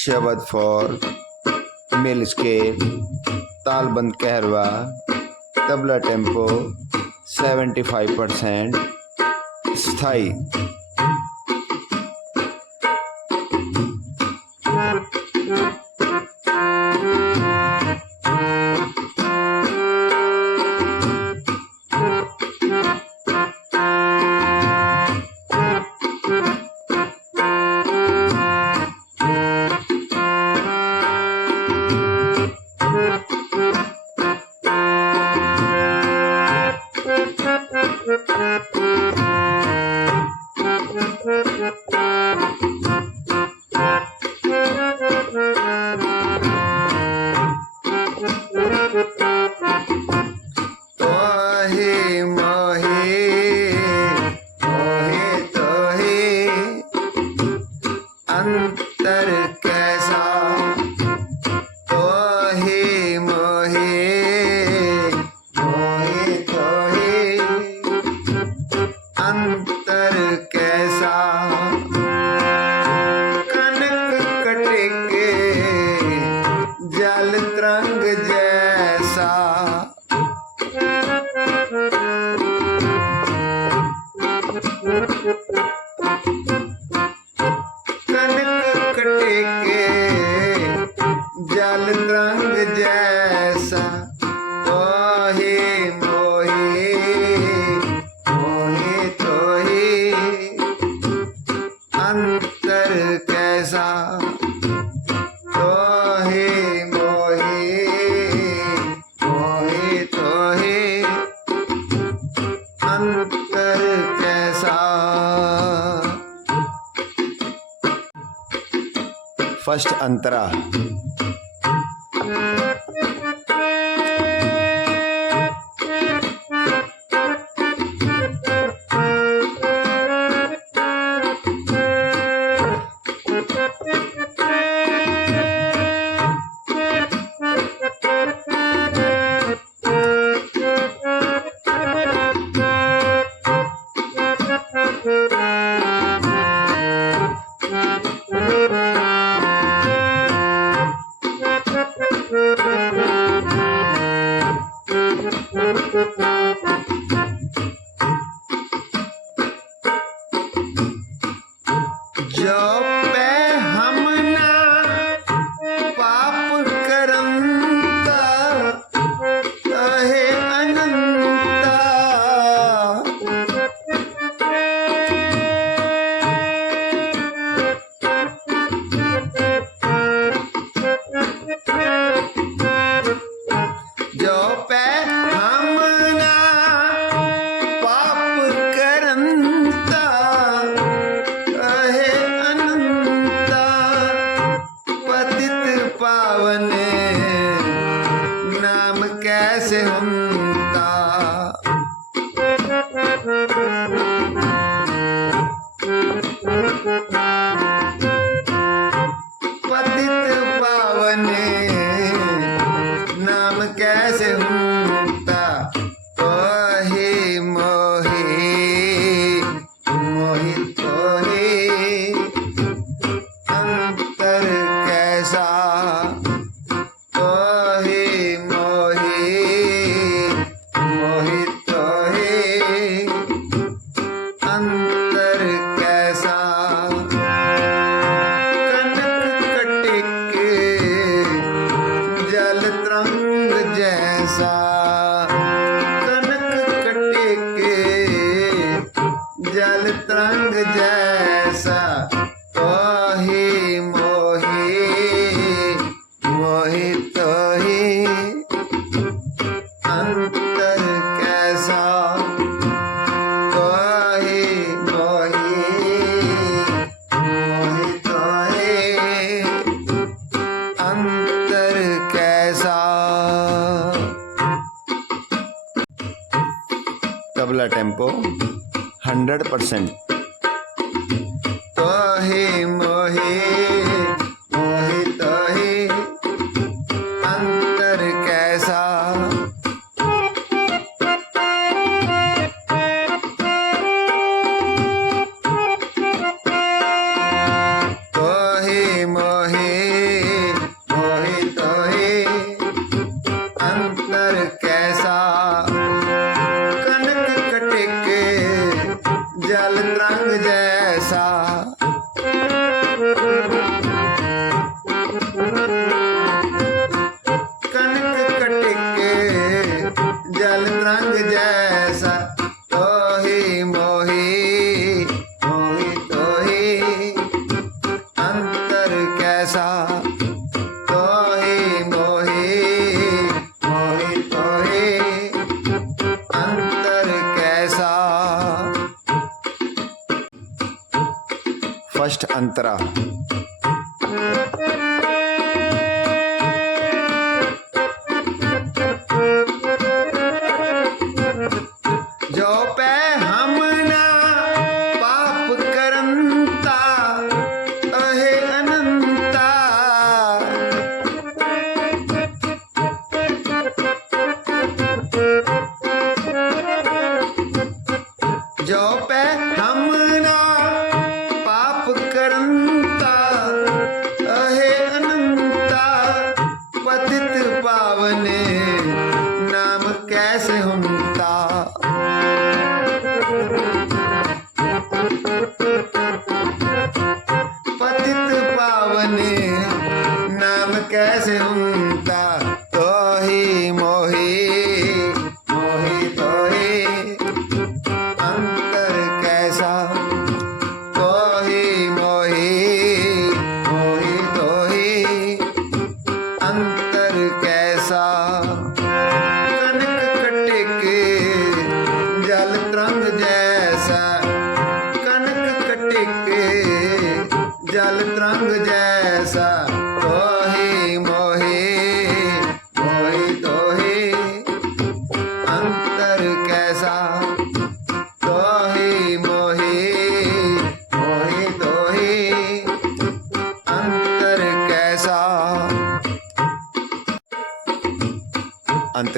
શબ્દ ફોર મિલ scale તાલબંધ Keherwa tabla tempo seventy five percent સ્થાયી फ़र्स्ट अंतरा conhece ruim. जैसा तोही मोही मोही तोही अंतर कैसा तोही मोही मोही तोही अंतर कैसा तबला टेंपो हंड्रेड परसेंट जल रंग जैसा। कनक कटके जल रंग जैसा तो ही मोही मोही तो ही अंतर कैसा। yo, pe.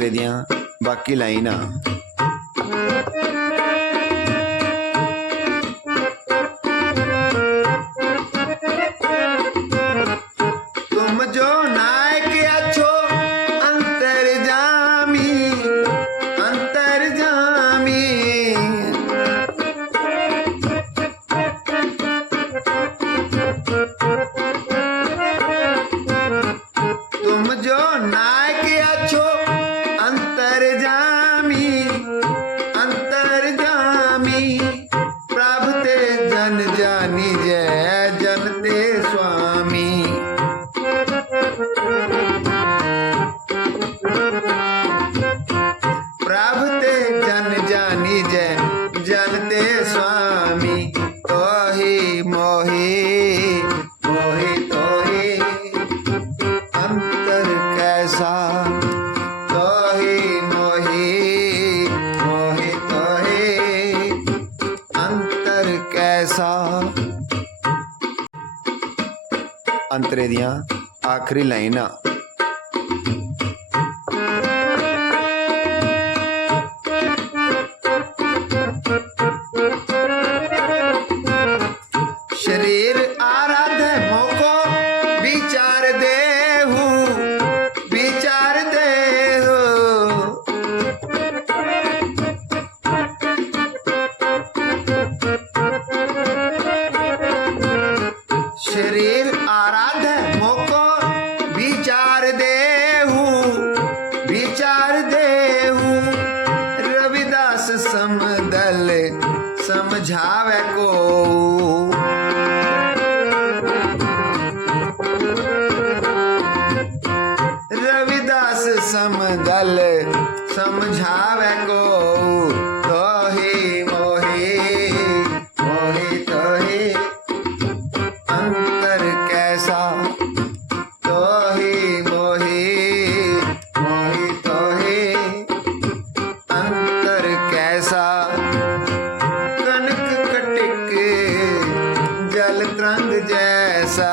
खतरे दियाँ बाकी लाइन ऐसा। अंतरे दिया आखिरी लाइना। বুঝাবে কৌ जल तरंग जैसा